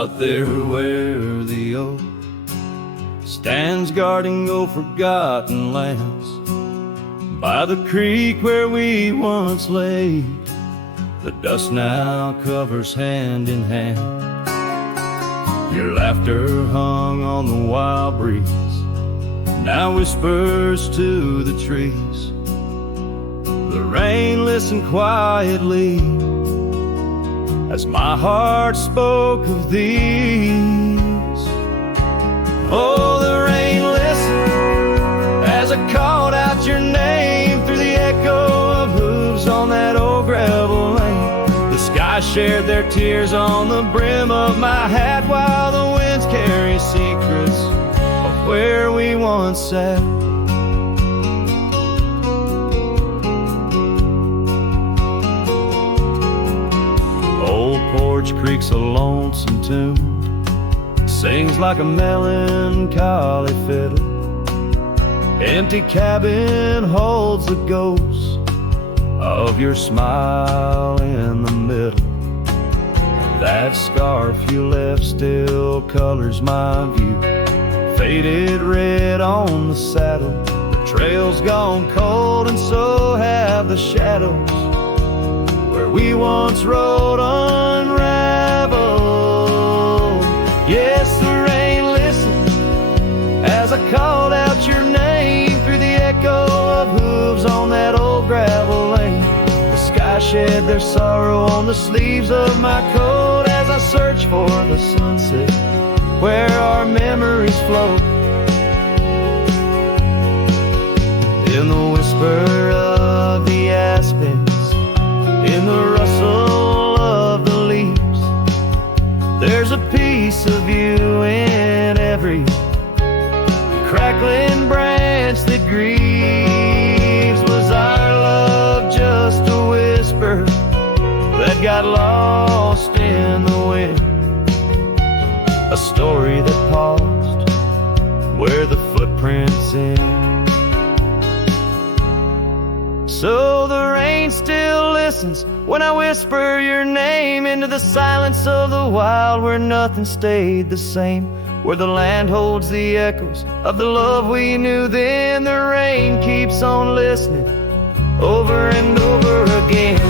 Out there where the oak stands guarding old forgotten lands, by the creek where we once lay, the dust now covers hand in hand. Your laughter hung on the wild breeze, now whispers to the trees. The rain listened quietly as my heart spoke of these. Oh, the rain listened as I called out your name through the echo of hooves on that old gravel lane. The sky shared their tears on the brim of my hat, while the winds carry secrets of where we once sat. Old Porch Creek's a lonesome tune, sings like a melancholy fiddle. Empty cabin holds the ghost of your smile in the middle. That scarf you left still colors my view, faded red on the saddle. The trail's gone cold and so have the shadows where we once rode unraveled. Yes, the rain listened as I called out your name through the echo of hooves on that old gravel lane. The sky shed their sorrow on the sleeves of my coat as I search for the sunset where our memories float. In the whisper of the aspens, in the rustle of the leaves, there's a piece of you in every crackling branch that grieves. Was our love just a whisper that got lost in the wind? A story that paused where the footprints end. So the rain still listens when I whisper your name into the silence of the wild, where nothing stayed the same, where the land holds the echoes of the love we knew then. The rain keeps on listening over and over again,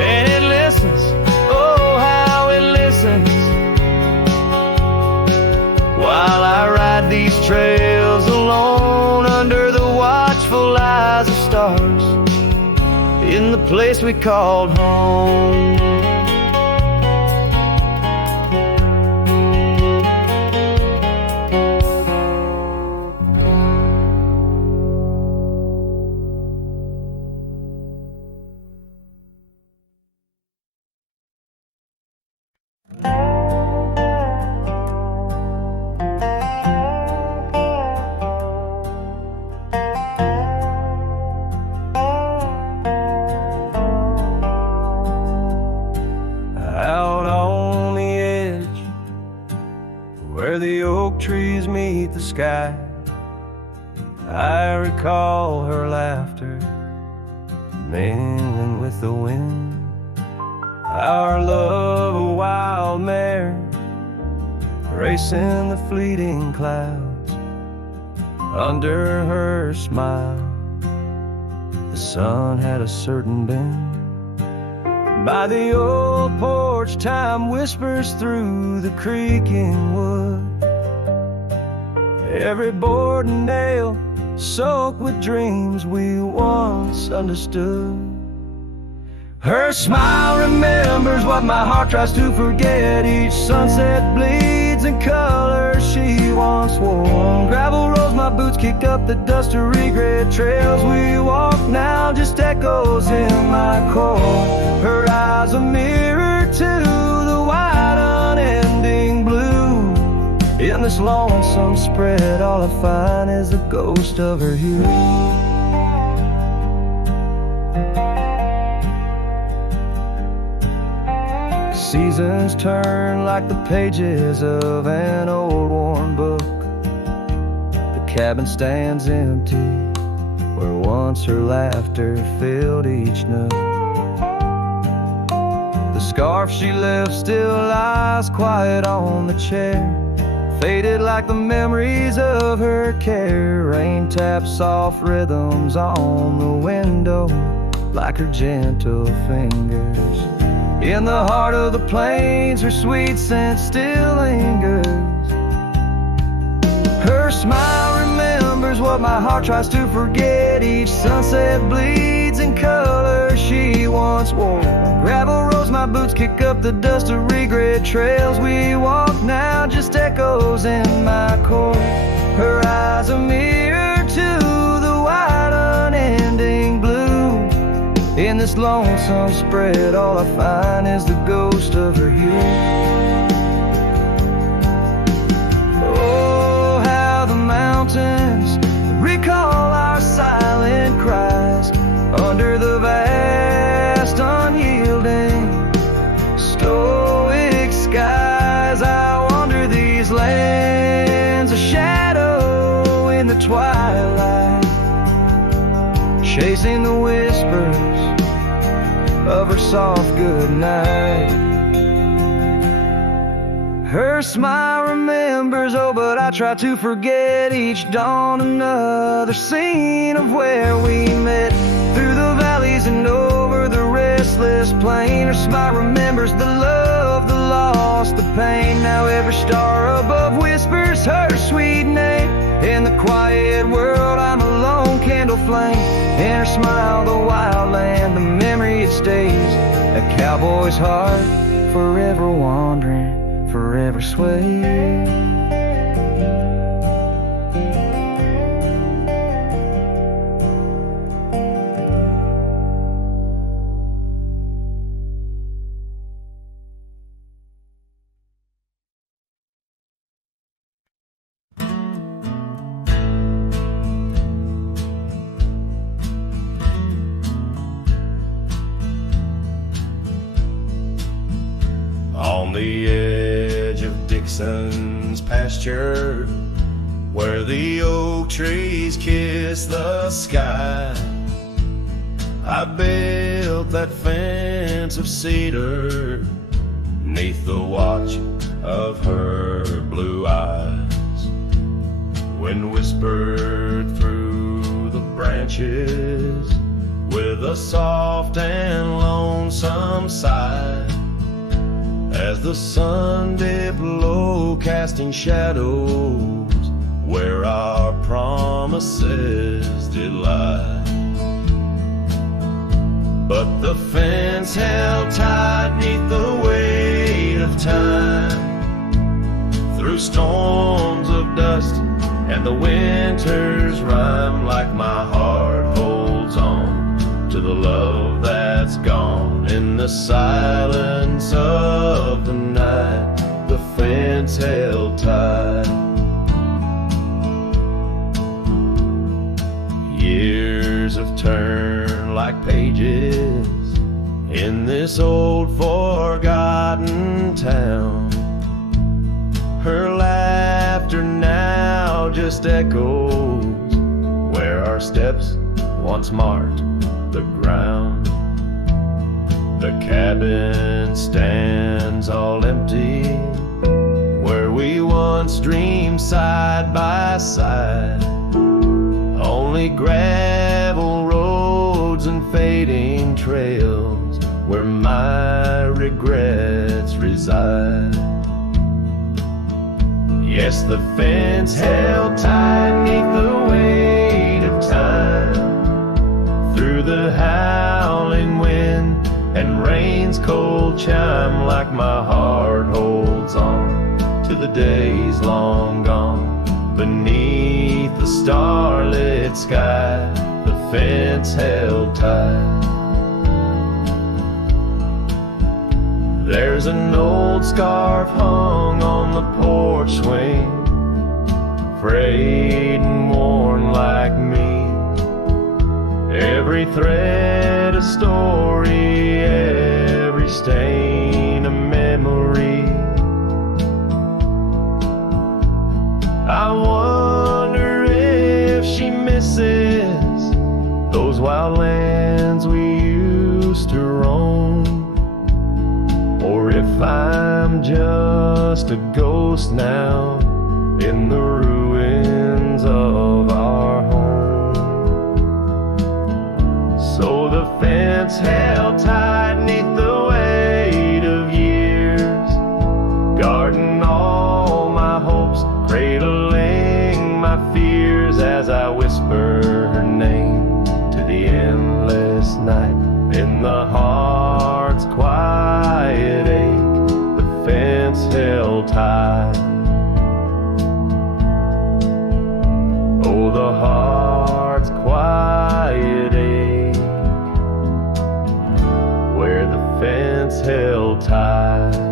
and it listens, oh how it listens, while I ride these trails alone under the watchful eyes of stars in the place we called home. Trees meet the sky, I recall her laughter mingling with the wind. Our love a wild mare racing the fleeting clouds. Under her smile the sun had a certain bend. By the old porch time whispers through the creaking wood, every board and nail soaked with dreams we once understood. Her smile remembers what my heart tries to forget. Each sunset bleeds in colors she once wore. Gravel roads my boots kick up the dust of regret. Trails we walk now just echoes in my core. Her eyes a mirror to the wide unending blue. In this lonesome spread, all I find is the ghost of her hue. Seasons turn like the pages of an old worn book. The cabin stands empty where once her laughter filled each nook. The The scarf she left still lies quiet on the chair, faded like the memories of her care. Rain taps soft rhythms on the window like her gentle fingers. In the heart of the plains, her sweet scent still lingers. Her smile remembers what my heart tries to forget. Each sunset bleeds in color she once wore. Gravel roads my boots kick up the dust of regret. Trails we walk now just echoes in my core. Her eyes a mirror to the wide unending blue. In this lonesome spread, all I find is the ghost of her youth. Oh, how the mountains recall our silent cries under the vast, unyielding, stoic skies. I wander these lands, a shadow in the twilight, chasing the whispers of her soft goodnight. Her smile remembers, oh, but I try to forget. Each dawn another scene of where we met, through the valleys and over the restless plain. Her smile remembers the love, the loss, the pain. Now every star above whispers her sweet name. In the quiet world I'm a lone candle flame. In her smile the wild land, the memory it stays. A cowboy's heart, forever wandering, forever swaying. On the edge of Dixon's pasture, where the oak trees kiss the sky, I built that fence of cedar 'neath the watch of her blue eyes. Wind whispered through the branches with a soft and lonesome sigh, as the sun dipped low, casting shadows where our promises did lie. But the fence held tight 'neath the weight of time, through storms of dust and the winter's rime. Like my heart holds on to the love that's gone. In the silence of the night, the fence held tight. Years have turned like pages in this old forgotten town. Her laughter now just echoes where our steps once marked the ground. The cabin stands all empty where we once dreamed side by side. Only gravel roads and fading trails where my regrets reside. Yes, the fence held tight 'neath the weight of time, through the howling wind and rain's cold chime. Like my heart holds on to the days long gone. Beneath the starlit sky, the fence held tight. There's an old scarf hung on the porch swing, frayed and worn like me. Every thread a story, every stain a memory. I wonder if she misses those wild lands we used to roam. I'm just a ghost now in the ruins of our home. So the fence held tight neath the weight of years, guarding all my hopes, cradling my fears as I whisper her name to the endless night. In the heart's quiet ache, the fence held tight. Oh, the heart's quiet ache, where the fence held tight.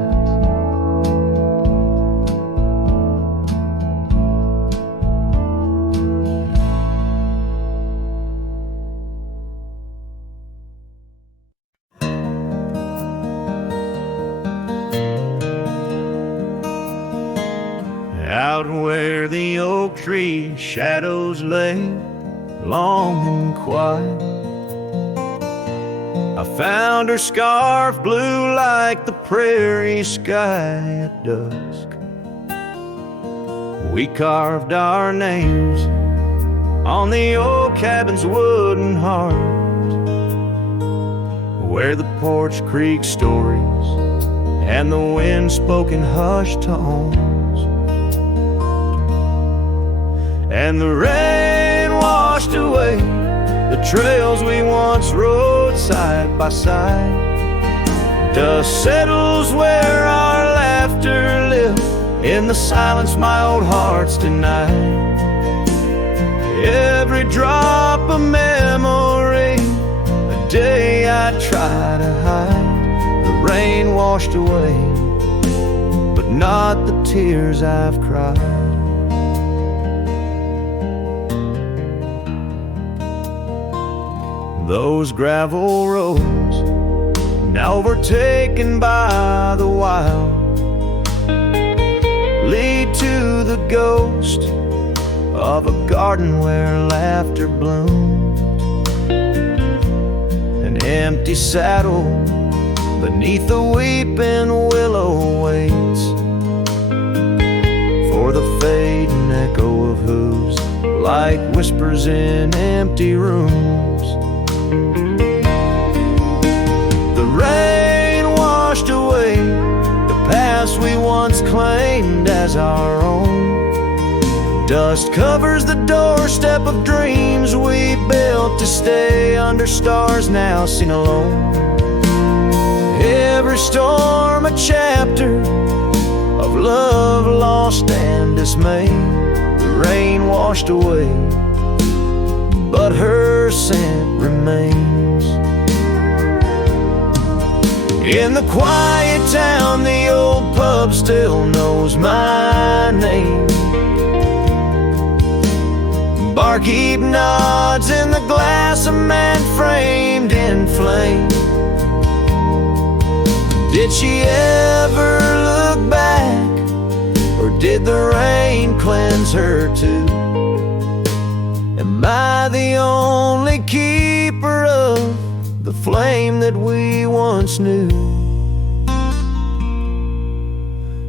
Out where the oak tree shadows lay, long and quiet, I found her scarf blue like the prairie sky at dusk. We carved our names on the old cabin's wooden heart, where the porch creak stories and the wind spoke in hushed tones. And the rain washed away the trails we once rode side by side. Dust settles where our laughter lived in the silence my old heart's denied. Every drop of memory, a day I try to hide. The rain washed away, but not the tears I've cried. Those gravel roads, now overtaken by the wild, lead to the ghost of a garden where laughter bloomed. An empty saddle beneath the weeping willow waits for the fading echo of hooves, like whispers in empty rooms. The rain washed away the past we once claimed as our own. Dust covers the doorstep of dreams we built to stay under stars now seen alone. Every storm a chapter of love lost and dismay. The rain washed away, but her scent remains. In the quiet town, the old pub still knows my name. Barkeep nods in the glass, a man framed in flame. Did she ever look back, or did the rain cleanse her too? Am I the only keeper of the flame that we once knew?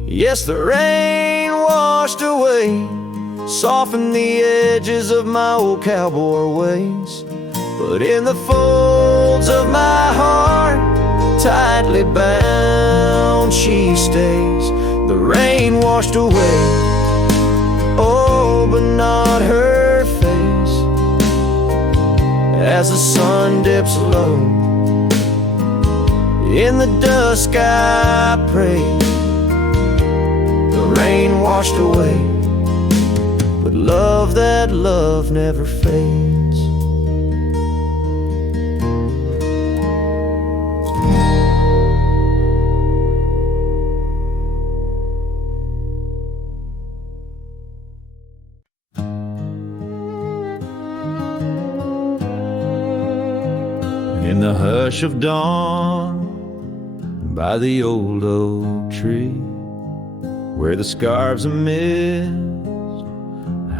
Yes, the rain washed away, softened the edges of my old cowboy ways, but in the folds of my heart, tightly bound she stays. The rain washed away, oh, but not her face. As the sun dips low in the dusk, I pray. The rain washed away, but love, that love never fades. In the hush of dawn, by the old oak tree, where the scarves of mist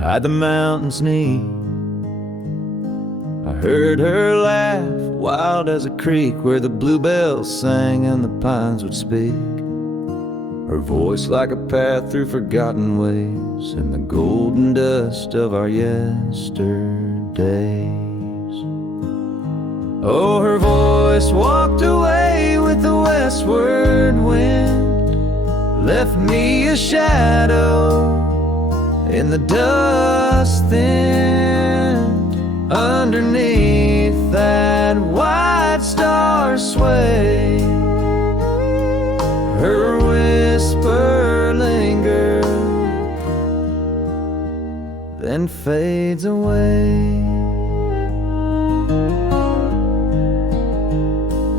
hide the mountain's knee, I heard her laugh, wild as a creek, where the bluebells sang and the pines would speak her voice like a path through forgotten ways in the golden dust of our yesterdays. Oh, her voice walked away with the westward wind, left me a shadow in the dust thinned. Underneath that white star sway, her whisper lingers, then fades away.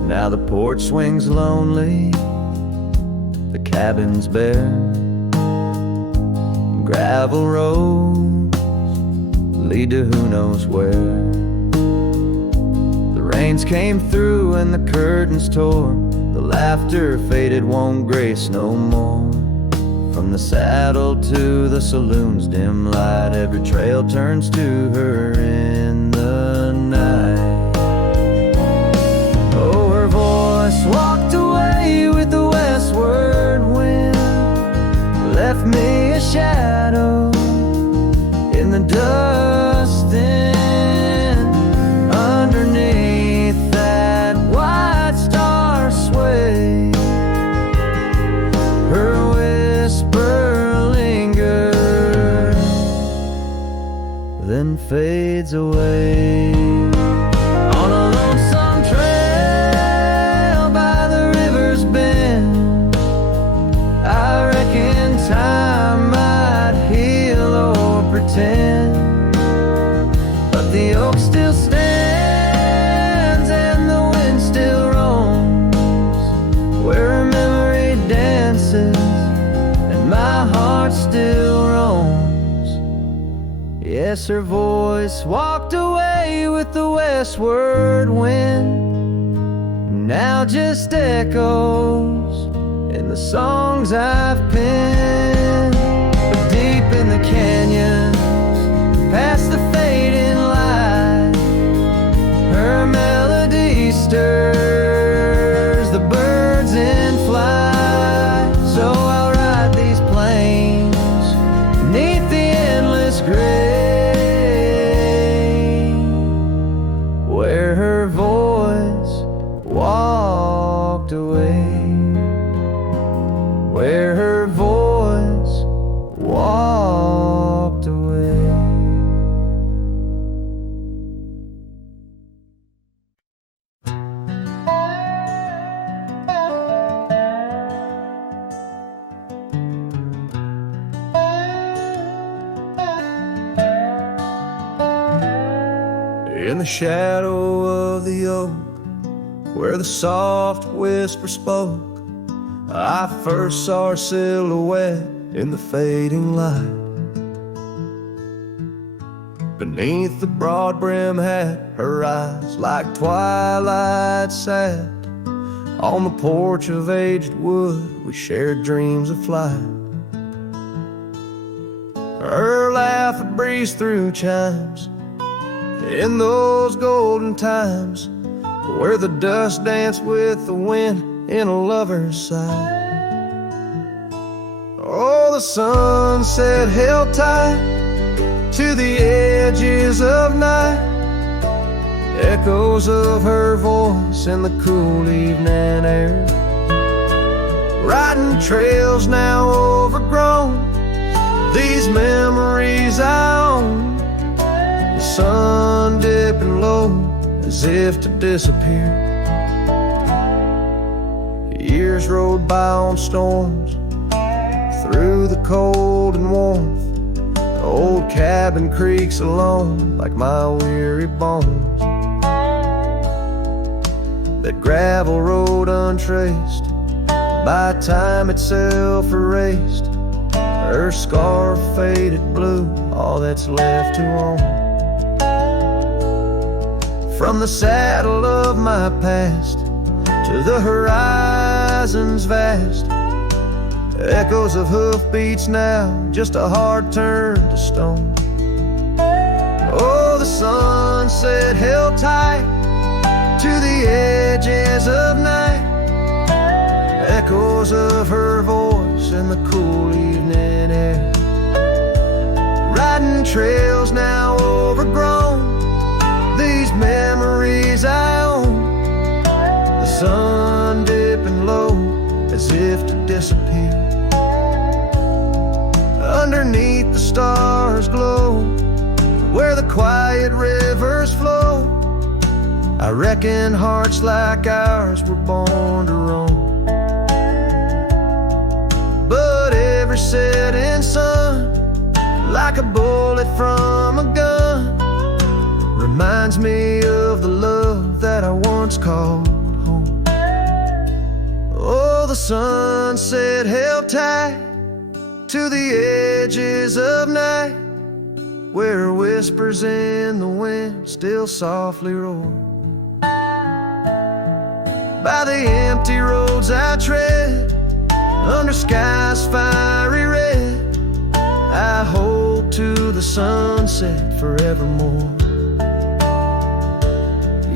Now the porch swings lonely, the cabin's bare, gravel roads lead to who knows where. The rains came through and the curtains tore, the laughter faded, won't grace no more. From the saddle to the saloon's dim light, every trail turns to her in the night. Oh, her voice walked away with the westward wind, left me a shadow in the dust then. Underneath that white star sway, her whisper lingers, then fades away. On a lonesome trail by the river's bend, I reckon time might heal or pretend, but the oak still stands and the wind still roams, where her memory dances and my heart still roams. Yes, her voice walked away with the westward wind, now just echoes in the songs I've penned. But deep in the canyons, past the fading light, her melody stirs the birds in flight. So I'll ride these plains neath the endless gray, where her voice walked away, where her voice walked away. In the shadow of the oak, where the soft whisper spoke, I first saw her silhouette in the fading light. Beneath the broad brim hat, her eyes like twilight sat. On the porch of aged wood, we shared dreams of flight. Her laugh would breeze through chimes in those golden times, where the dust danced with the wind in a lover's sight. Oh, the sunset held tight to the edges of night, echoes of her voice in the cool evening air. Riding trails now overgrown, these memories I own. The sun dipping low as if to disappear. Years rode by on storms, through the cold and warmth. The old cabin creaks alone like my weary bones. That gravel road untraced, by time itself erased. Her scarf faded blue, all that's left to own. From the saddle of my past to the horizons vast, echoes of hoofbeats now, just a heart turned to stone. Oh, the sunset held tight to the edges of night, echoes of her voice in the cool evening air. Riding trails now overgrown, these memories I own. The sun dipping low as if to disappear. Underneath the stars glow, where the quiet rivers flow. I reckon hearts like ours were born to roam. But every setting sun, like a bullet from a gun, reminds me of the love that I once called home. Oh, the sunset held tight to the edges of night, where whispers in the wind still softly roar. By the empty roads I tread, under skies fiery red, I hold to the sunset forevermore.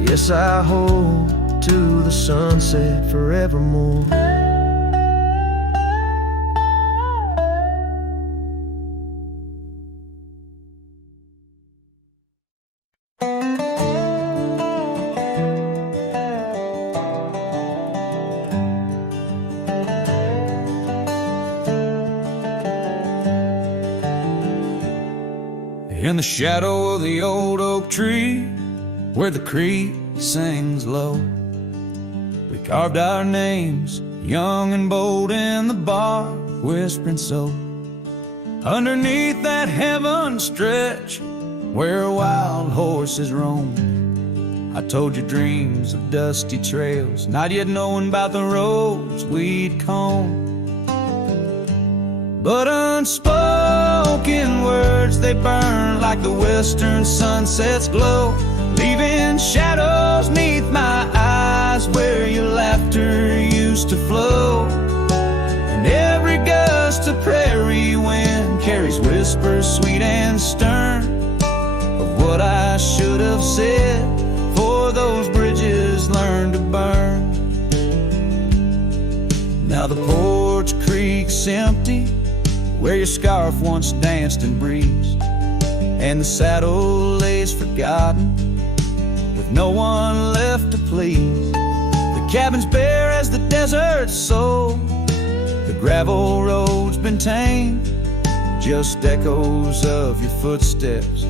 Yes, I hold to the sunset forevermore. In the shadow of the old oak tree, where the creek sings low, we carved our names, young and bold, in the bark, whispering so. Underneath that heaven stretch, where wild horses roam, I told you dreams of dusty trails, not yet knowing about the roads we'd comb. But unspoken words, they burn like the western sunset's glow, leaving shadows neath my eyes where your laughter used to flow. And every gust of prairie wind carries whispers sweet and stern of what I should have said, for those bridges learned to burn. Now the porch creek's empty, where your scarf once danced and breezed, and the saddle lays forgotten, with no one left to please. The cabin's bare as the desert's soul, the gravel road's been tamed, just echoes of your footsteps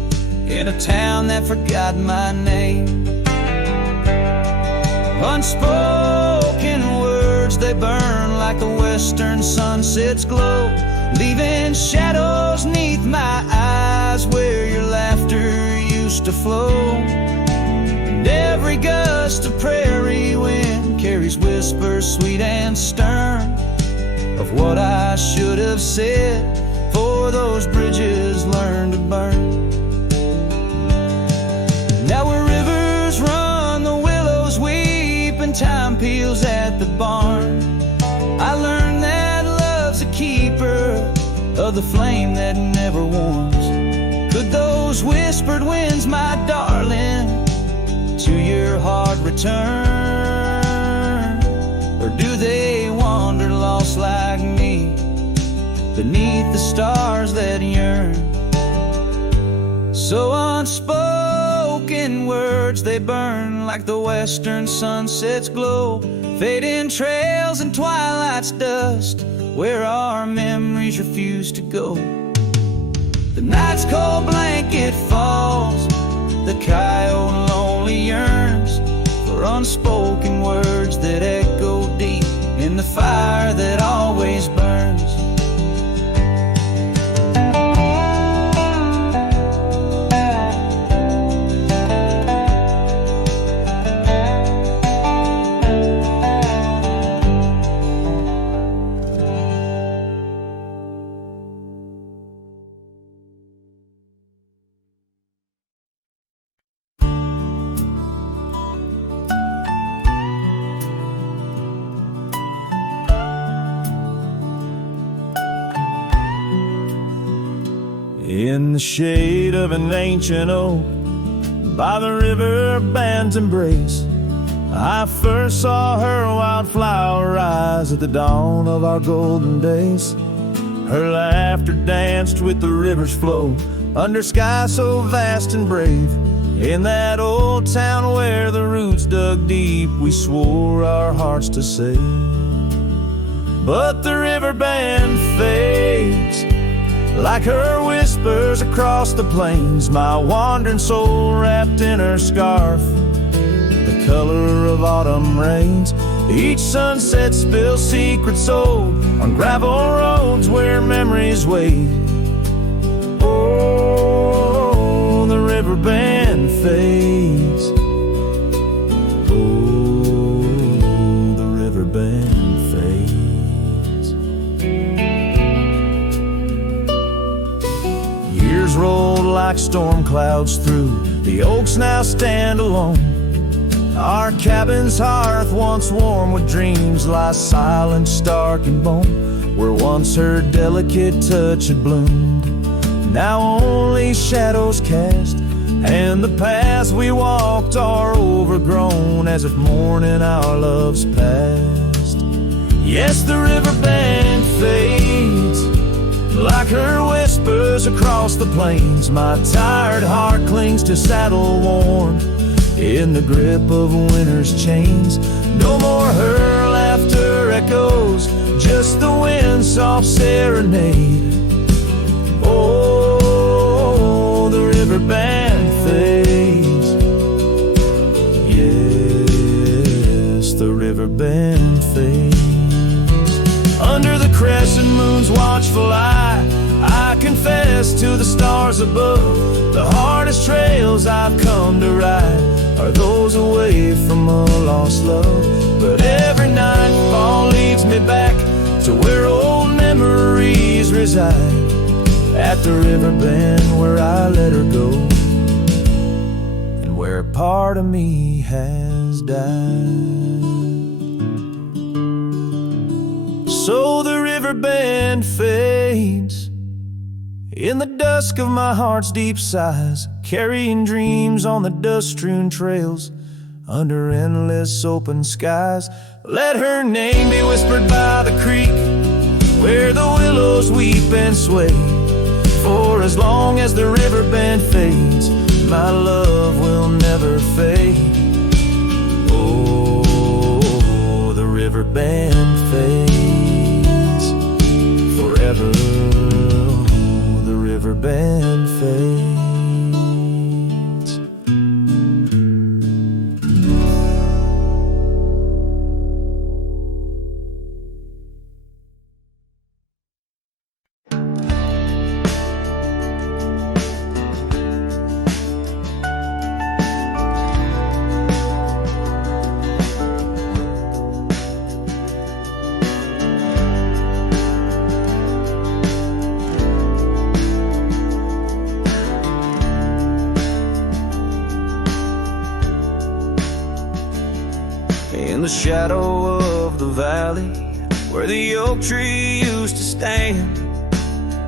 in a town that forgot my name. Unspoken words, they burn like the western sunset's glow, leaving shadows neath my eyes where your laughter used to flow. And every gust of prairie wind carries whispers sweet and stern of what I should have said, for those bridges learned to burn. Now where rivers run, the willows weep, and time peels at the barn, I learned that love's a keeper of the flame that never warms. Could those whispered winds, my darling, to your heart return? Or do they wander lost like me beneath the stars that yearn? So unspoken words, they burn like the western sunset's glow, fading trails and twilight's dust, where our memories refuse to go. The night's cold blanket falls, the coyote lonely yearns for unspoken words that echo deep in the fire that always burns. In the shade of an ancient oak, by the river band's embrace, I first saw her wildflower eyes at the dawn of our golden days. Her laughter danced with the river's flow under sky so vast and brave. In that old town where the roots dug deep, we swore our hearts to save. But the river band fades like her whispers across the plains. My wandering soul wrapped in her scarf, the color of autumn rains. Each sunset spills secrets old on gravel roads where memories wait. Oh, the river band fades. Oh, the river band fades. Years rolled like storm clouds through. The oaks now stand alone. Our cabin's hearth, once warm with dreams, lies silent, stark and bone. Where once her delicate touch had bloomed, now only shadows cast, and the paths we walked are overgrown, as if mourning our love's past. Yes, the river band fades like her whispers across the plains. My tired heart clings to saddle worn in the grip of winter's chains. No more her laughter echoes, just the wind's soft serenade. Oh, the river band fades. Yes, the river band fades. Under the crescent moon's watchful eye, I confess to the stars above, the hardest trails I've come to ride are those away from a lost love. But every nightfall leads me back to where old memories reside, at the river bend where I let her go, and where part of me has died. So the river bend fades in the dusk of my heart's deep sighs, carrying dreams on the dust-strewn trails under endless open skies. Let her name be whispered by the creek where the willows weep and sway. For as long as the river bend fades, my love will never fade. Oh, the river bend fades forever. The river bend fades. In the shadow of the valley where the oak tree used to stand,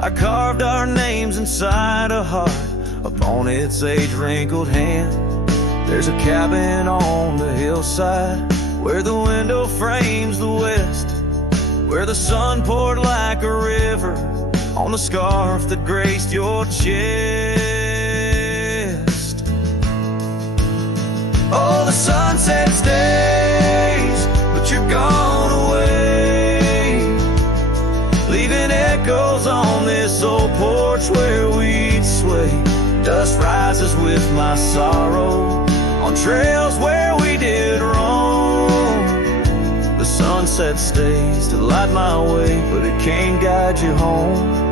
I carved our names inside a heart upon its age-wrinkled hand. There's a cabin on the hillside where the window frames the west, where the sun poured like a river on the scarf that graced your chest. Oh, the sunset stays, but you're gone away, leaving echoes on this old porch where we'd sway. Dust rises with my sorrow on trails where we did wrong. The sunset stays to light my way, but it can't guide you home.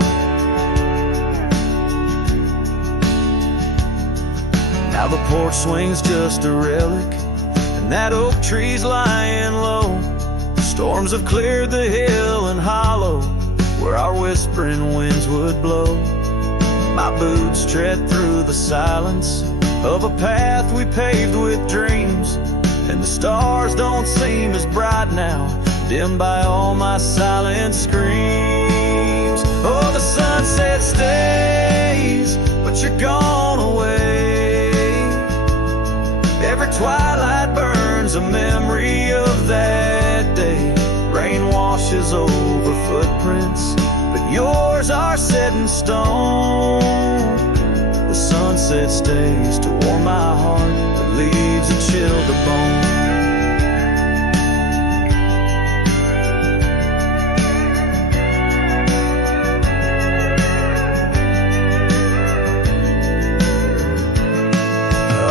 Now the porch swing's just a relic, and that oak tree's lying low. Storms have cleared the hill and hollow where our whispering winds would blow. My boots tread through the silence of a path we paved with dreams, and the stars don't seem as bright now, dimmed by all my silent screams. Oh, the sunset stays, but you're gone away. Every twilight burns burns a memory of that day. Rain washes over footprints, but yours are set in stone. The sunset stays to warm my heart, but leaves a chill to bone.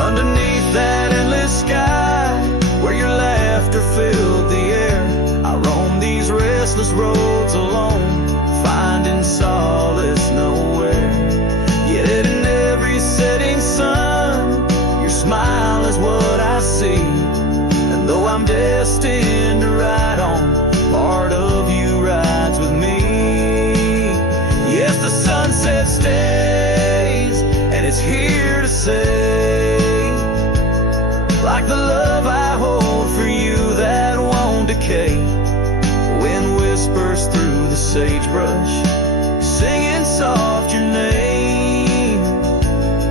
Underneath that endless sky, where your laughter filled the air, I roam these restless roads alone, finding solace nowhere. Yet in every setting sun, your smile is what I see. And though I'm destined to ride on, part of you rides with me. Yes, the sunset stays, and it's here to say, like the love I hold for you that won't decay. Wind whispers through the sagebrush, singing soft your name.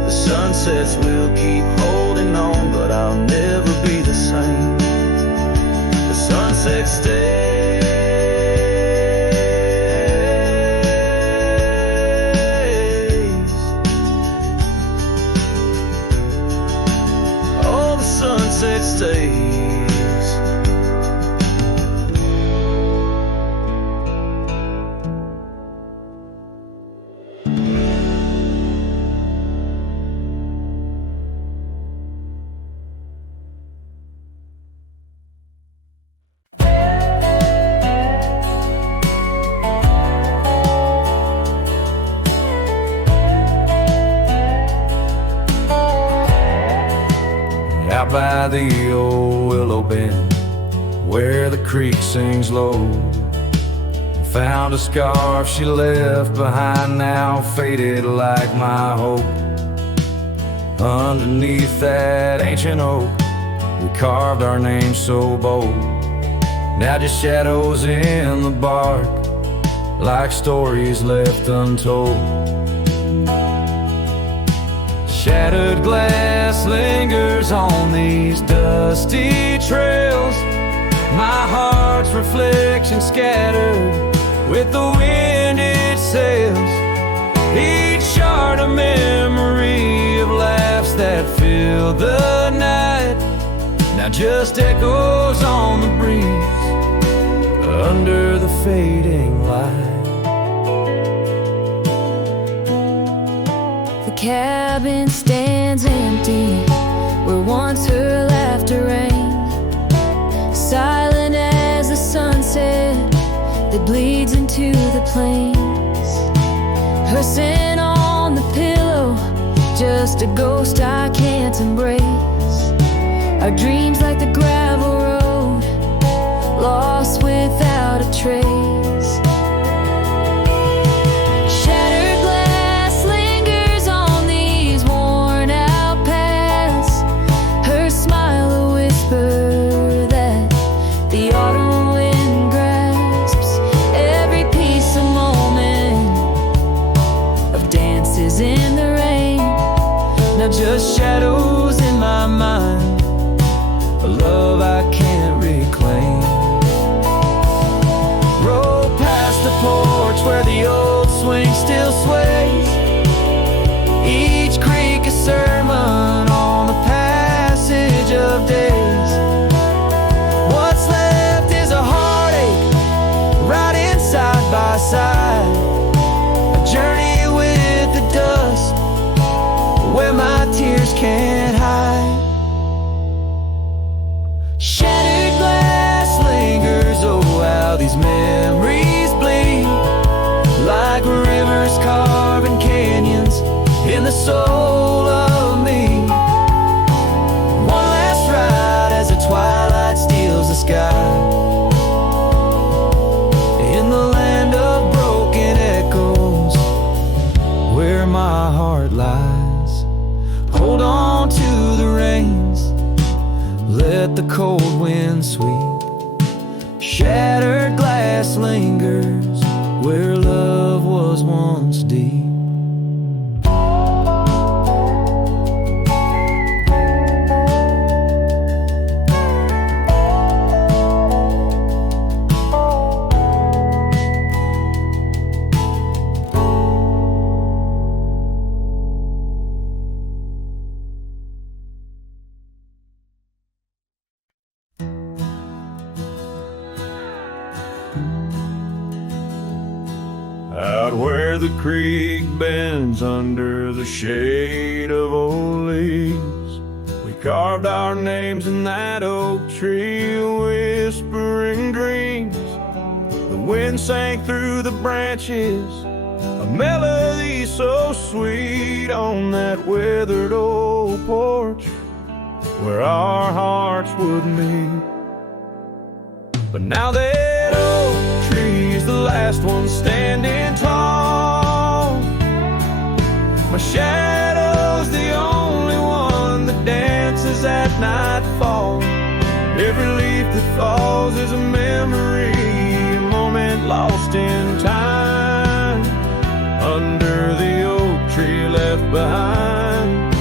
The sunsets will keep holding on, but I'll never be the same. The sunset stays. Oh, the sunset stays. Out by the old willow bend, where the creek sings low, found a scarf she left behind, now faded like my hope. Underneath that ancient oak, we carved our names so bold. Now just shadows in the bark, like stories left untold. Shattered glass lingers on these dusty trails, my heart's reflection scattered with the wind it sails. Each shard a memory of laughs that filled the night, now just echoes on the breeze under the fading light. The cabin stands empty where once her laughter rang, silent as the sunset that bleeds into the plains. Her scent on the pillow, just a ghost I can't embrace. Our dreams like the gravel road, lost without a trace. Just shadows in my mind, a love I can't reclaim. Roll past the porch where the old swing still sways, each creek a sermon on the passage of days. What's left is a heartache, riding side by side, a journey with the dust where my tears can't hide. Shattered glass lingers, oh how these memories bleed, like rivers carving canyons in the soul of me. One last ride as the twilight steals the sky, in the land of broken echoes, where my heart lies. Hold on to the reins, let the cold wind sweep. Shattered glass lingers where love was once deep. out where the creek bends under the shade of old leaves. We carved our names in that oak tree, whispering dreams. The wind sang through the branches, a melody so sweet on that weathered old porch where our hearts would meet. But now that oak tree is the last one standing tall. My shadow's the only one that dances at nightfall. Every leaf that falls is a memory, a moment lost in time, under the oak tree left behind,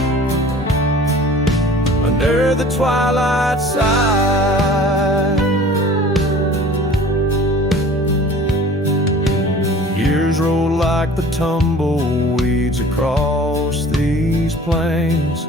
under the twilight side. Years roll like the tumbleweeds across these plains.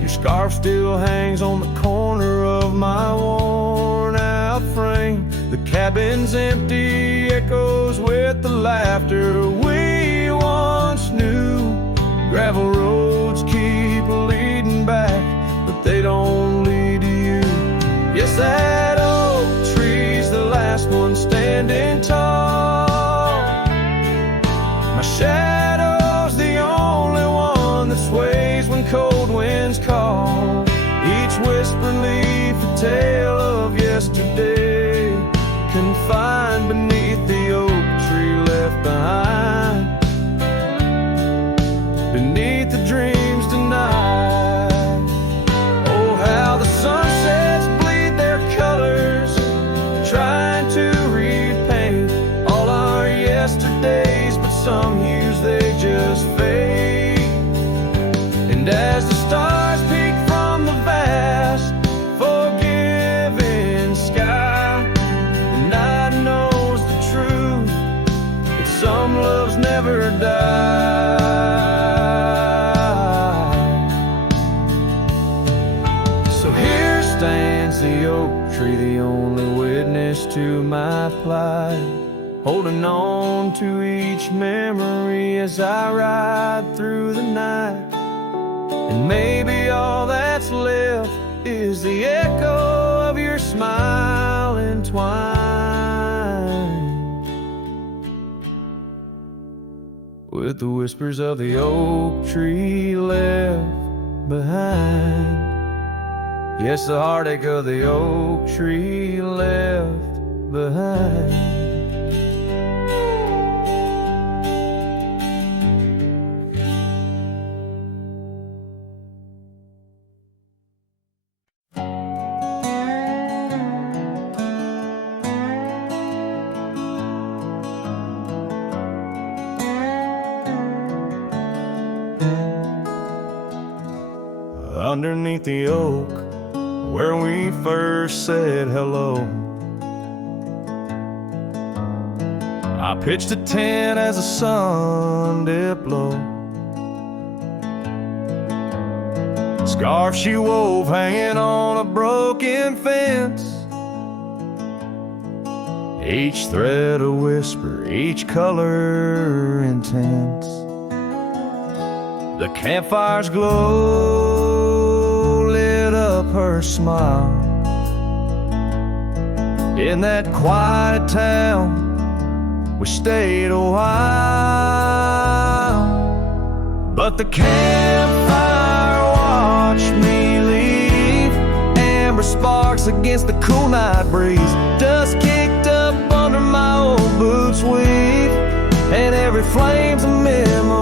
Your scarf still hangs on the corner of my worn out frame. The cabin's empty, echoes with the laughter we once knew. Gravel roads keep leading back, but they don't lead to you. Yes, that oak tree's the last one standing tall. My shadow's the only one that sways when cold winds call. Each whispered leaf a tale of yesterday, confined beneath the oak tree left behind, beneath the dreams denied. Oh, how the sunsets bleed their colors, trying to repaint all our yesterdays, but some hues they just fade. And as the stars peek from the vast, forgiving sky, the night knows the truth, that some loves never die. So here stands the oak tree, the only witness to my plight, holding on to each memory as I ride through the night. And maybe all that's left is the echo of your smile entwined with the whispers of the oak tree left behind. Yes, the heartache of the oak tree left behind. Underneath the oak, where we first said hello, I pitched a tent as the sun dipped low. Scarf she wove hanging on a broken fence, each thread a whisper, each color intense. The campfire's glow lit up her smile. In that quiet town we stayed a while, but the campfire watched me leave. Amber sparks against the cool night breeze, dust kicked up under my old boots weave, and every flame's a memory.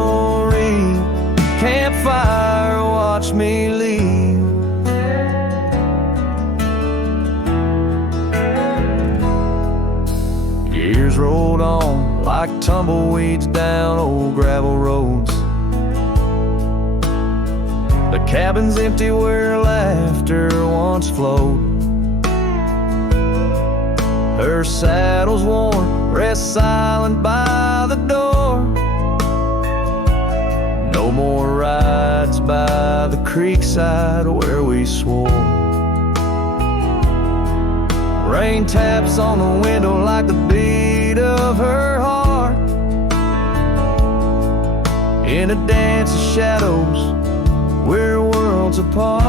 Campfire watched me leave. Years rolled on like tumbleweeds down old gravel roads. The cabin's empty where laughter once flowed. Her saddle's worn, rests silent by the door. No more rides by the creekside where we swore. Rain taps on the window like the beat of her heart. in a dance of shadows, we're worlds apart.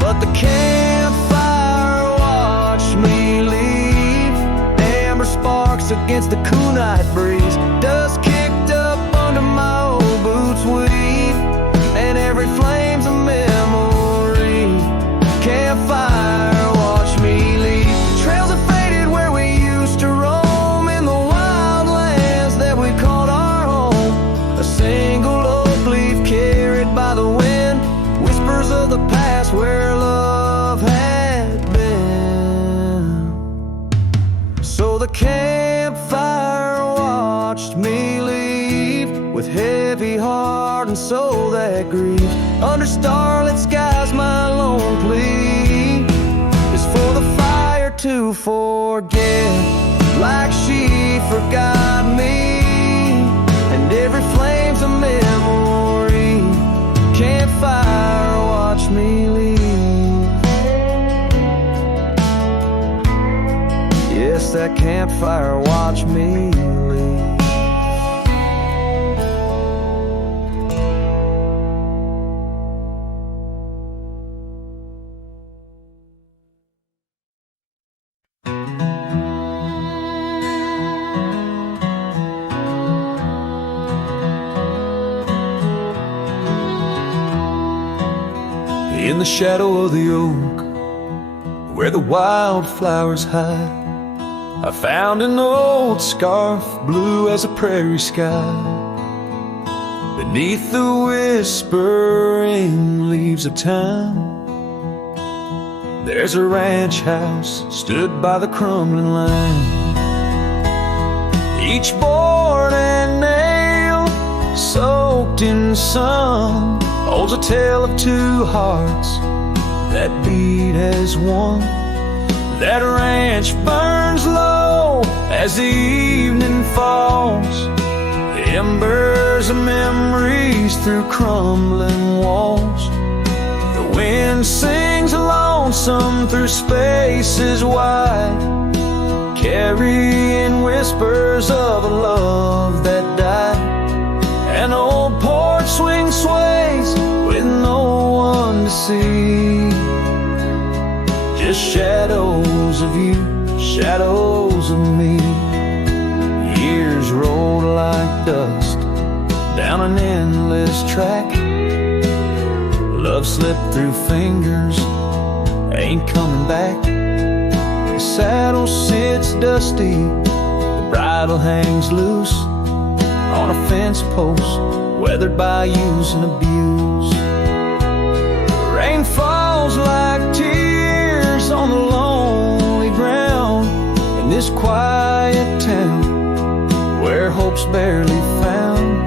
But the campfire watched me leave, amber sparks against the cool night breeze, dust kicked up under my old boots weave, and every flame's a memory. Campfire watched me leave, trails have faded where we used to roam, in the wild lands that we called our home. A single oak leaf carried by the wind, whispers of the past where love had been. So the campfire watched me leave, with heavy heart and soul that grieves. Under starlit skies my lone plea is for the fire to forget, like she forgot me, and every flame's a memory. Campfire watch me leave. Yes, that campfire watch me leave. In the shadow of the oak, where the wildflowers hide, I found an old scarf, blue as a prairie sky. Beneath the whispering leaves of time, there's a ranch house stood by the crumbling line. Each board and nail soaked in sun holds a tale of two hearts that beat as one. That ranch burns low as the evening falls, the embers of memories through crumbling walls. The wind sings lonesome through spaces wide, carrying whispers of a love that died. An old porch swing sways with no one to see, just shadows of you, shadows of me. Years rolled like dust down an endless track. Love slipped through fingers, ain't coming back. The saddle sits dusty, the bridle hangs loose on a fence post, weathered by use and abuse. Rain falls like tears on the lonely ground in this quiet town where hope's barely found.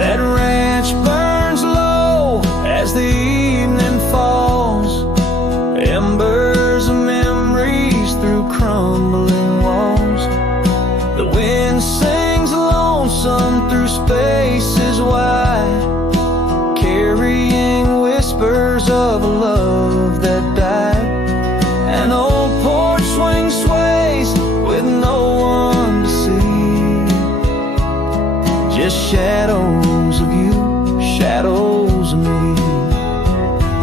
That ranch burns low as the evening falls, embers of memories through crumbling walls. The wind sings lonesome through spaces wide, carrying whispers of a love that died. An old porch swing sways with no one to see, just shadows of you, shadows of me.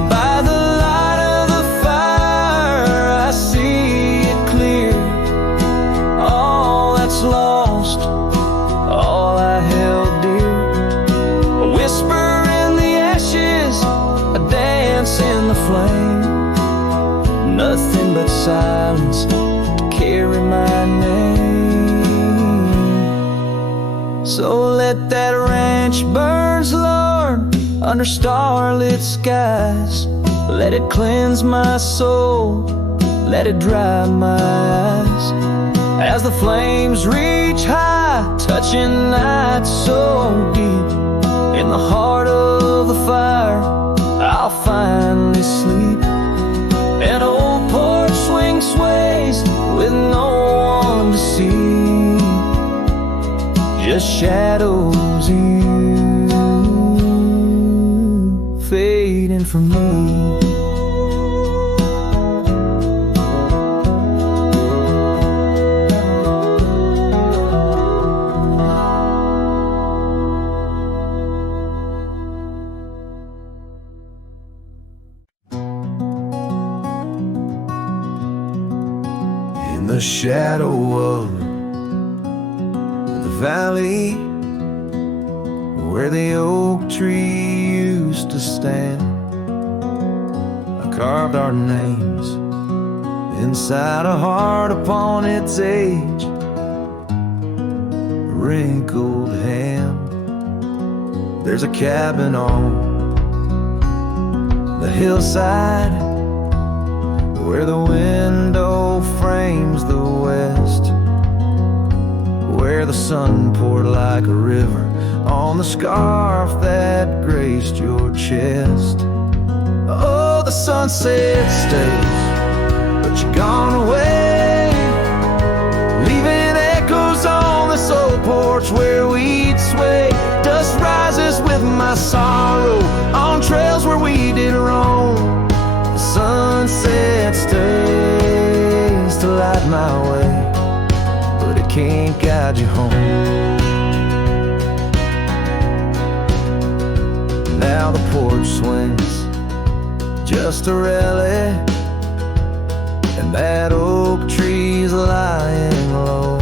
By the light of the fire I see it clear, all that's lost, all I held dear. A whisper in the ashes, a dance in the flame, nothing but silence to carry my name. So let that ranch burns, Lord, under starlit skies. Let it cleanse my soul, let it dry my eyes. As the flames reach high, touching night so deep, in the heart of the fire I'll finally sleep. An old porch swing sways with no one to see, just shadows of you fading from me. the shadow of the valley where the oak tree used to stand. I carved our names inside a heart upon its age, a wrinkled hand. There's a cabin on the hillside where the window frames the west, where the sun poured like a river on the scarf that graced your chest. Oh, the sunset stays, but you're gone away, leaving echoes on this old porch where we'd sway. Dust rises with my sorrow on trails where we did wrong. The sunset stays to light my way, but it can't guide you home. Now the porch swings just a relic, and that oak tree's lying low.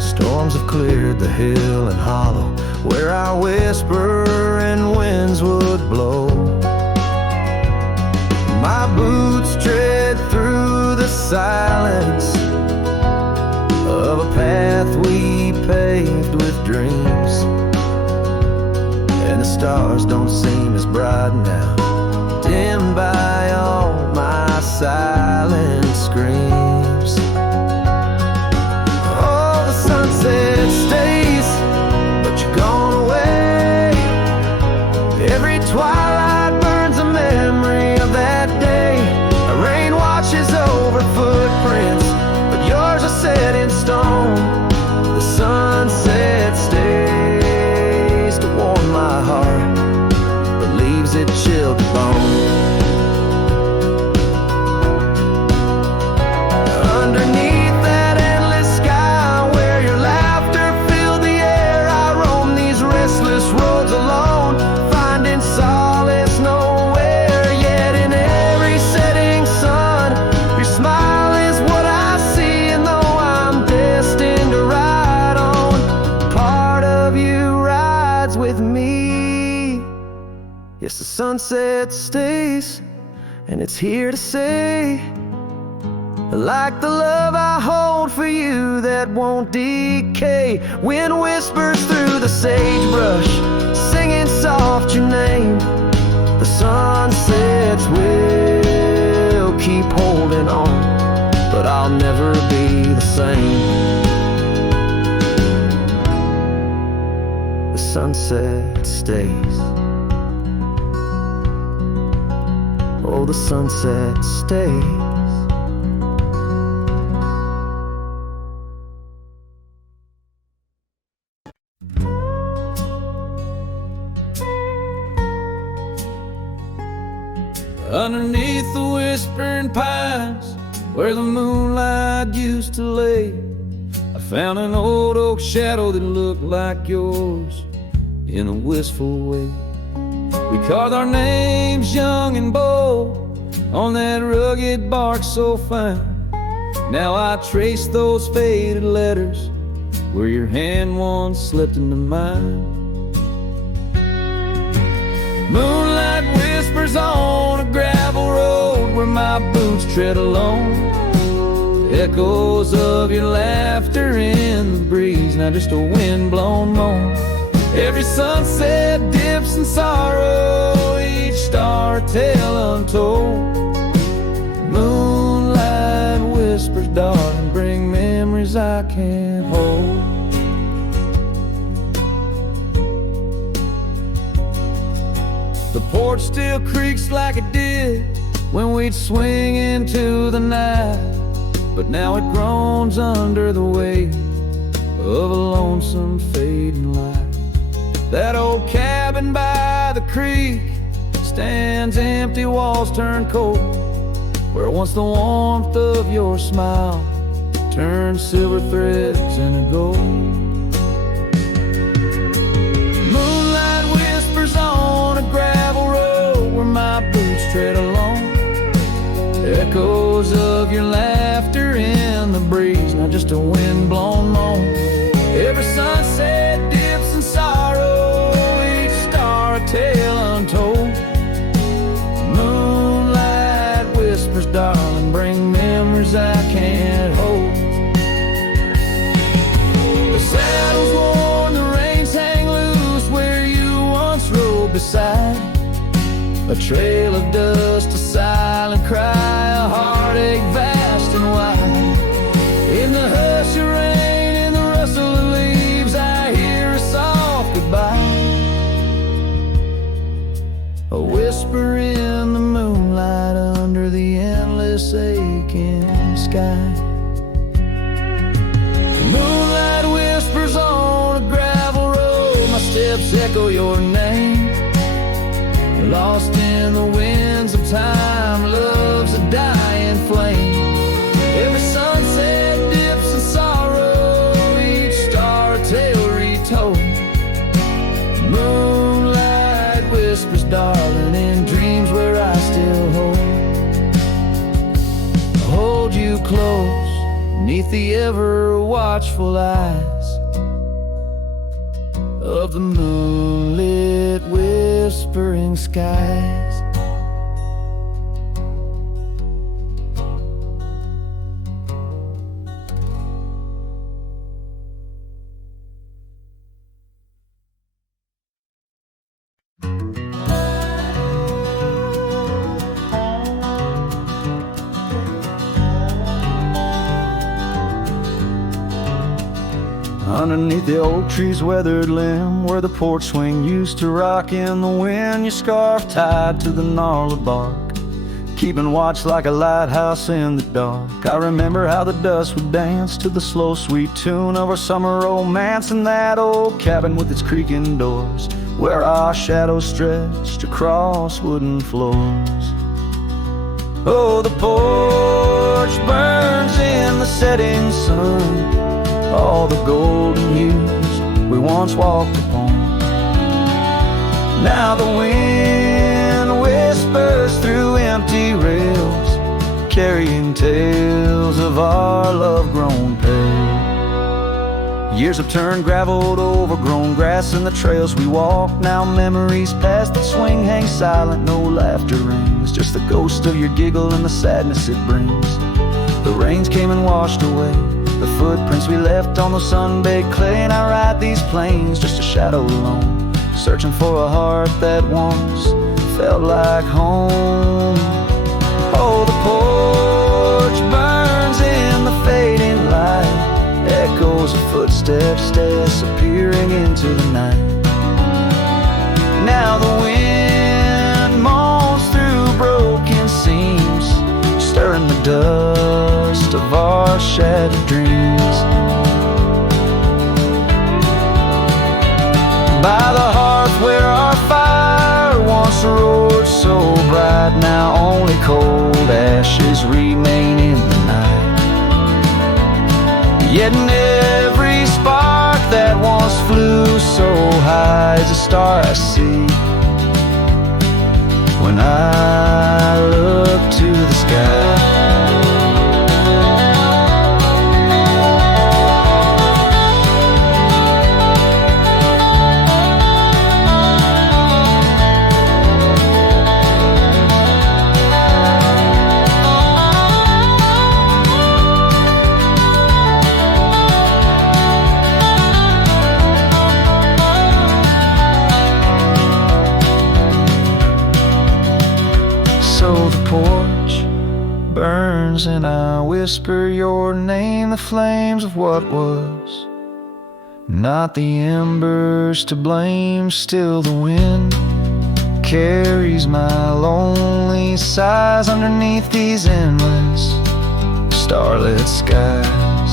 Storms have cleared the hill and hollow where our whispering winds would blow. My boots tread through the silence of a path we paved with dreams, and the stars don't seem as bright now, dimmed by all my silent screams. Oh, the sunset stays, but you're gone away. Every twilight burns a memory of that day. The rain washes over footprints, but yours are set in stone. The sunset stays to warm my heart, but leaves it chilled to bone. Underneath that endless sky where your laughter filled the air, I roam these restless roads alone, finding solace nowhere. Yet in every setting sun, your smile is what I see, and though I'm destined to ride on, part of you rides with me. Yes, the sunset stays, and it's here to say, like the love I hold for you that won't decay. Wind whispers through the sagebrush, singing soft your name. The sunsets will keep holding on, but I'll never be the same. The sunset stays. Oh, the sunset stays. Underneath the whispering pines where the moonlight used to lay, I found an old oak shadow that looked like yours in a wistful way. We carved our names young and bold on that rugged bark so fine. Now I trace those faded letters where your hand once slipped into mine. Moonlight whispers on a gravel road where my boots tread alone. Echoes of your laughter in the breeze, now just a wind-blown moan. Every sunset dips in sorrow, each star a tale untold. Moonlight whispers, darling, bring memories I can't hold. The porch still creaks like it did when we'd swing into the night, but now it groans under the weight of a lonesome fading light. That old cabin by the creek stands empty, walls turn cold, where once the warmth of your smile turned silver threads into gold. Moonlight whispers on a gravel road where my boots tread alone. Echoes of your laughter breeze, not just a wind-blown moan. Every sunset dips in sorrow, each star a tale untold. Moonlight whispers, darling, bring memories I can't hold. The saddle's worn, the reins hang loose where you once rode beside. A trail of dust, a silent cry, a heartache vast and wide. In the hush of rain, in the rustle of leaves, I hear a soft goodbye. A whisper in the moonlight under the endless aching sky. Moonlight whispers on a gravel road, my steps echo your name. Lost in the winds of time, love's a dying flame. Every sunset dips in sorrow, each star a tale retold. Moonlight whispers, darling, in dreams where I still hold you close, neath the ever watchful eyes of the moonlit whispering skies. Underneath the oak tree's weathered limb, where the porch swing used to rock in the wind, your scarf tied to the gnarled bark, keeping watch like a lighthouse in the dark. I remember how the dust would dance to the slow sweet tune of our summer romance in that old cabin with its creaking doors, where our shadows stretched across wooden floors. Oh, the porch burns in the setting sun, all the golden years we once walked upon. Now the wind whispers through empty rails, carrying tales of our love-grown pale. Years have turned gravel to overgrown grass, and the trails we walk, now memories past that swing hang silent, no laughter rings, just the ghost of your giggle and the sadness it brings. The rains came and washed away the footprints we left on the sun-baked clay, and I ride these plains just a shadow alone, searching for a heart that once felt like home. Oh, the porch burns in the fading light, echoes of footsteps disappearing into the night. Now the wind moans through broken seams, stirring the dust of our shattered dreams. By the hearth where our fire once roared so bright, now only cold ashes remain in the night. Yet in every spark that once flew so high is a star I see when I look to the sky. So the porch burns and I whisper your name, the flames of what was, not the embers to blame. Still the wind carries my lonely sighs underneath these endless starlit skies.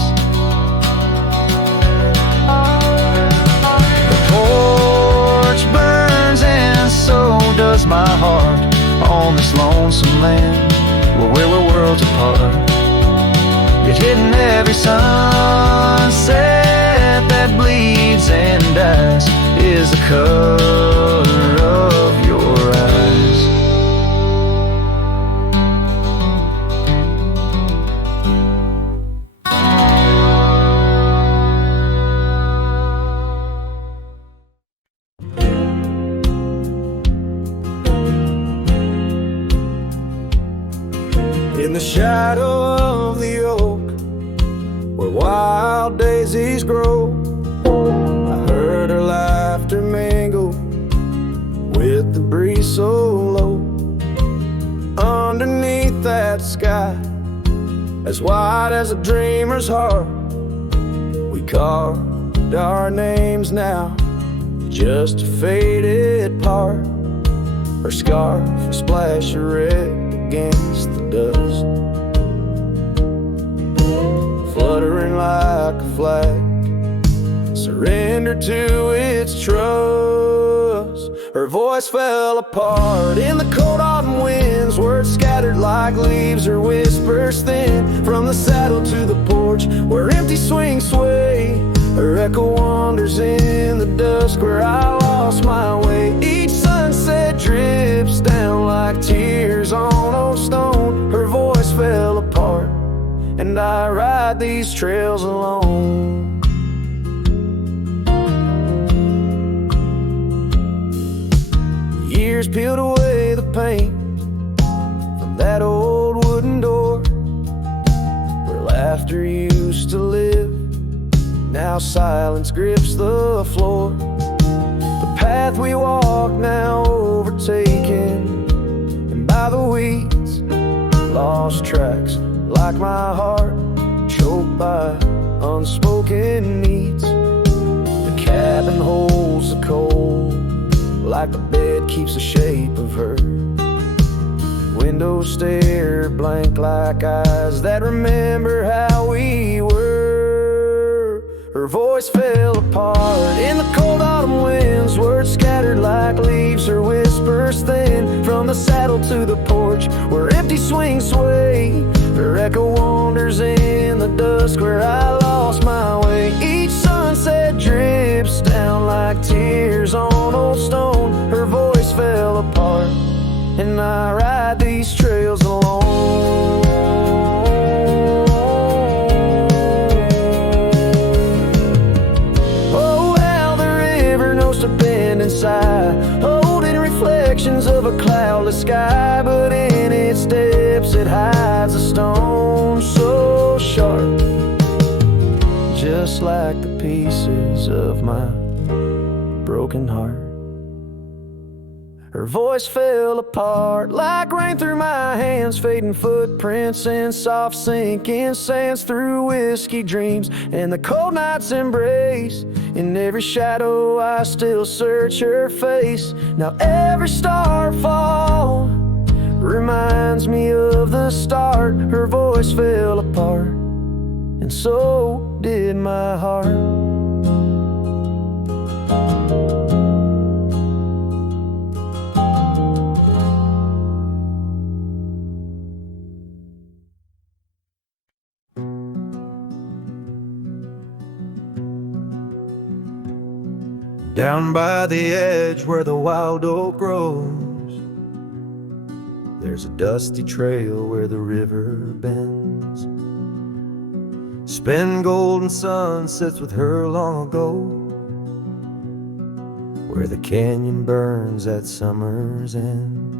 The porch burns and so does my heart on this lonesome land where we're worlds apart. Yet hidden every sunset that bleeds and dies is the color of your eyes. in the shadow of the oak, where wild daisies grow. I heard her laughter mingle with the breeze so low. Underneath that sky, as wide as a dreamer's heart, we carved our names now, just a faded part. Her scarf, a splash of red against the dust, fluttering like a flag, surrender to its trust. Her voice fell apart in the cold autumn winds, words scattered like leaves, her whispers thin, from the saddle to the porch where empty swings sway. Her echo wanders in the dusk where I lost my way. Each sunset drips down like tears on old stone. Her voice fell apart, and I ride these trails alone. Years peeled away the paint from that old wooden door where laughter used to live. Now silence grips the floor. The path we walk now overtaken, and by the weeds, lost tracks like my heart, choked by unspoken needs. The cabin holds the cold, like the bed keeps the shape of her. Windows stare blank like eyes that remember how we were. Her voice fell apart in the cold autumn winds, words scattered like leaves, her whispers thin, from the saddle to the porch where empty swings sway. Her echo wanders in the dusk where I lost my way. Each sunset drips down like tears on old stone. Her voice fell apart, and I ride these trails alone. Oh, how the river knows to bend and sigh, holding reflections of a cloudless sky, but in its depths it hides a stone so sharp, just like the pieces of my broken heart. Her voice fell apart like rain through my hands, fading footprints in soft sinking sands, through whiskey dreams and the cold night's embrace. In every shadow I still search her face. Now every starfall reminds me of the start. Her voice fell apart, and so did my heart. Down by the edge where the wild oak grows, there's a dusty trail where the river bends. Spent golden sunsets with her long ago, where the canyon burns at summer's end.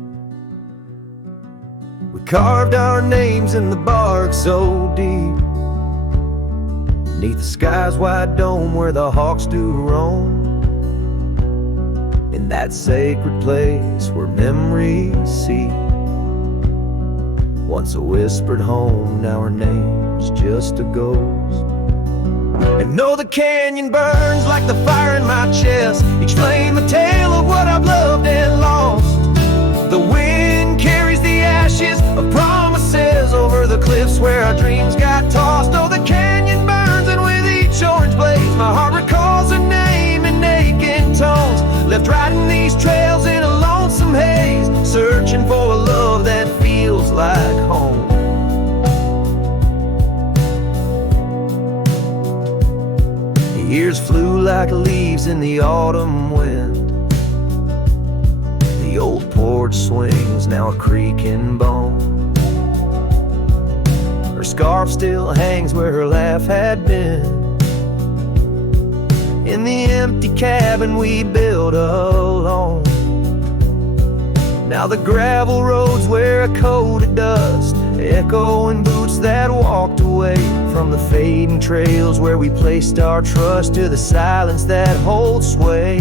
We carved our names in the bark so deep, neath the sky's wide dome where the hawks do roam. In that sacred place where memories seep, once a whispered home, now her name's just a ghost. And though the canyon burns like the fire in my chest, each flame a tale of what I've loved and lost. The wind carries the ashes of promises over the cliffs where our dreams got tossed. Oh, the canyon burns, and with each orange blaze my heart recalls her name in aching tones, left riding these trails in a lonesome haze, searching for a love that feels like home. Years flew like leaves in the autumn wind. The old porch swings, now a creaking bone. Her scarf still hangs where her laugh had been, in the empty cabin we built alone. Now the gravel roads wear a coat of dust echoing boots that walked away from the fading trails where we placed our trust, to the silence that holds sway.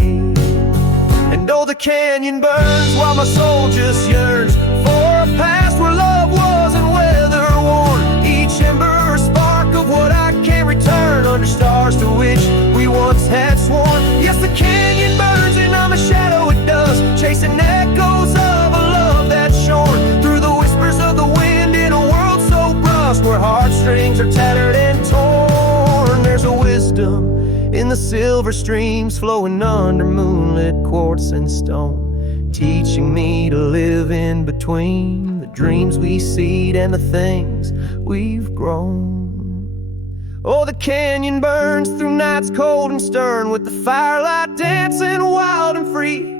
And oh, the canyon burns while my soul just yearns for a past where love wasn't weather worn. Each ember a spark of what I can't return, under stars to which we once had sworn. Yes, the canyon burns and I'm a shadow it does, chasing echoes of a love that's shorn through the whispers of the wind in a world so brushed, where heartstrings are tattered and torn. There's a wisdom in the silver streams flowing under moonlit quartz and stone, teaching me to live in between the dreams we seed and the things we've grown. Oh, the canyon burns through nights cold and stern, with the firelight dancing wild and free.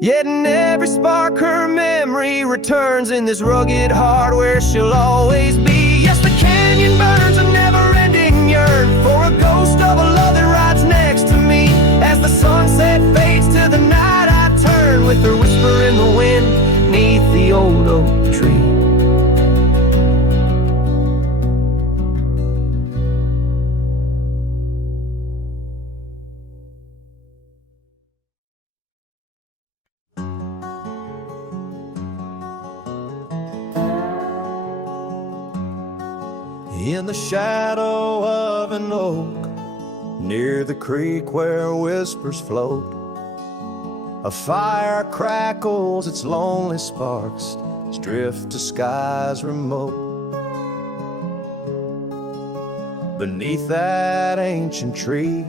Yet in every spark her memory returns, in this rugged heart where she'll always be. Yes, the canyon burns a never-ending yearn for a ghost of a love that rides next to me. As the sunset fades to the night I turn, with her whisper in the wind neath the old oak tree. In the shadow of an oak, near the creek where whispers float, a fire crackles its lonely sparks as drift to skies remote. Beneath that ancient tree,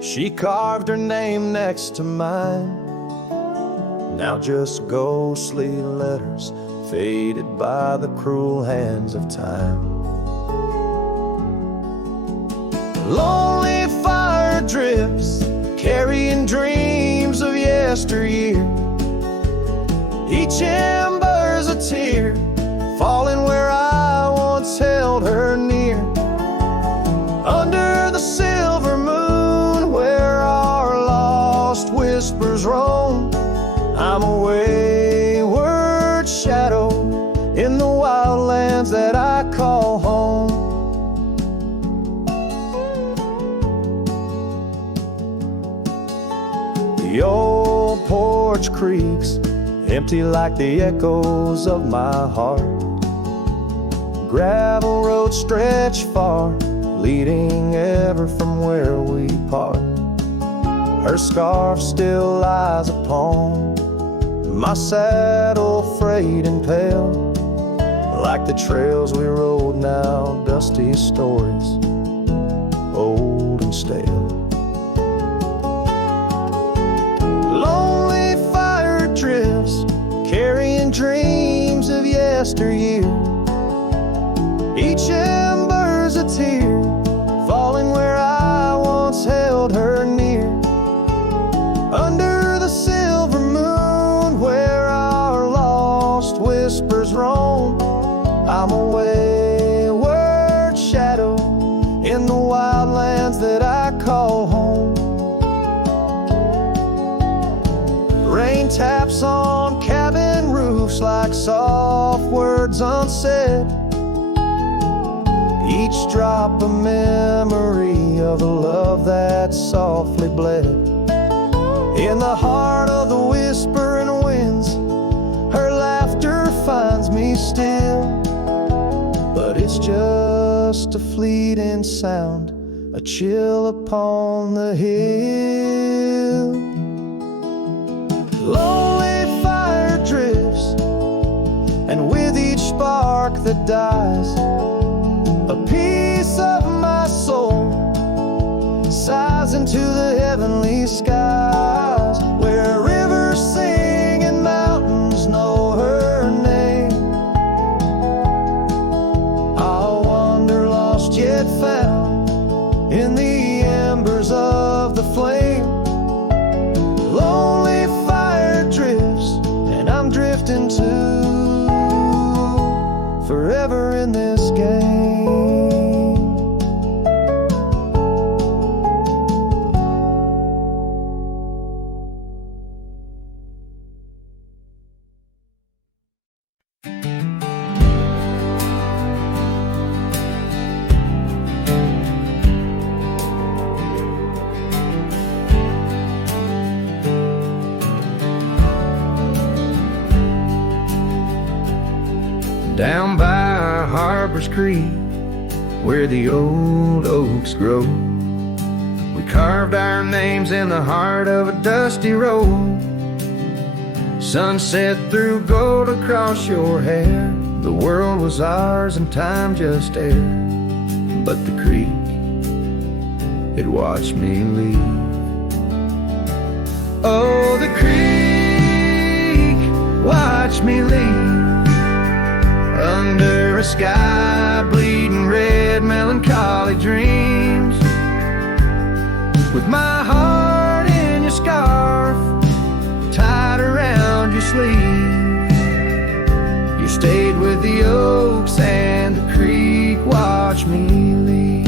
she carved her name next to mine. Now just ghostly letters faded by the cruel hands of time. Lonely fire drifts, carrying dreams of yesteryear. Each ember's a tear, falling where I once held her near. Under the silver moon, where our lost whispers roam, I'm a wayward shadow in the wildlands that I call home. The old porch creaks, empty like the echoes of my heart. Gravel roads stretch far, leading ever from where we part. Her scarf still lies upon my saddle, frayed and pale, like the trails we rode now, dusty stories, old and stale. Lonely fire drifts, carrying dreams of yesteryear. Each ember's a tear, falling where I once held her near. Under the silver moon, where our lost whispers roam, I'm a wayward shadow in the wildlands that I call home. Rain taps on cabin roofs like soft words unsaid, each drop a memory of a love that softly bled. In the heart of the whispering winds, her laughter finds me still, but it's just a fleeting sound, a chill upon the hill. Lonely fire drifts, and with each spark that dies, a piece of my soul sighs into the heavenly skies, where rivers sing and mountains know her name. I'll wander lost yet found in the embers of the flame. Lonely fire drifts, and I'm drifting too, forever in this game. down by Harper's Creek, where the old oaks grow. We carved our names in the heart of a dusty road. Sunset threw gold across your hair. The world was ours and time just air. But the creek, it watched me leave. Oh, the creek watched me leave, under a sky bleeding red, melancholy dreams. With my heart in your scarf, tied around your sleeve, you stayed with the oaks and the creek watched me leave.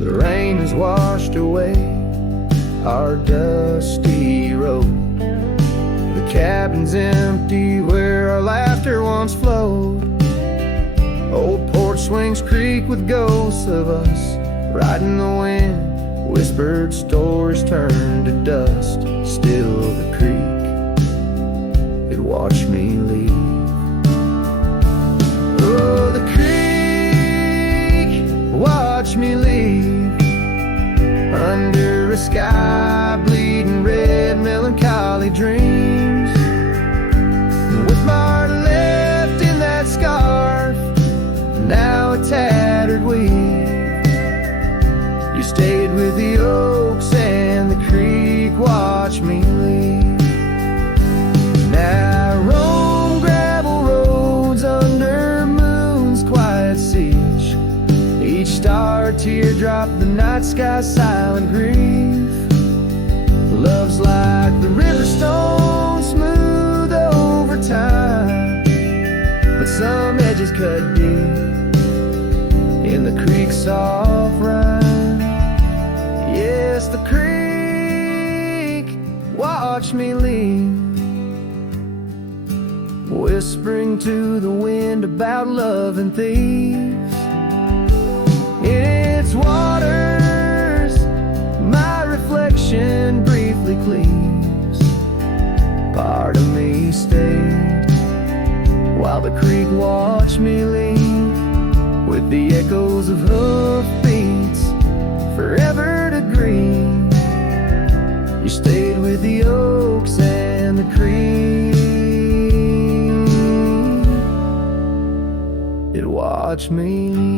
The rain has washed away our dusty road. The cabin's empty where our laughter once flowed. Old porch swings creak with ghosts of us, riding the wind. Whispered stories turn to dust. Still the creek, it watched me leave. Oh, the creek watched me leave, under a sky bleeding red, melancholy dreams. With my heart left in that scarf, now a tattered weave. You stayed with the oaks and the creek watched me leave. Now I roam gravel roads under moon's quiet siege. Each star teardrop, the night sky silent grief. Love's like the river stone, smooth over time, but some edges cut deep in the creek's soft rhyme. Yes, the creek watched me leave, whispering to the wind about love and thieves. In its waters, my reflection briefly cleaves. Part of me stayed while the creek watched me leave, with the echoes of hoofbeats forever to grieve. You stayed with the oaks and the creek, it watched me.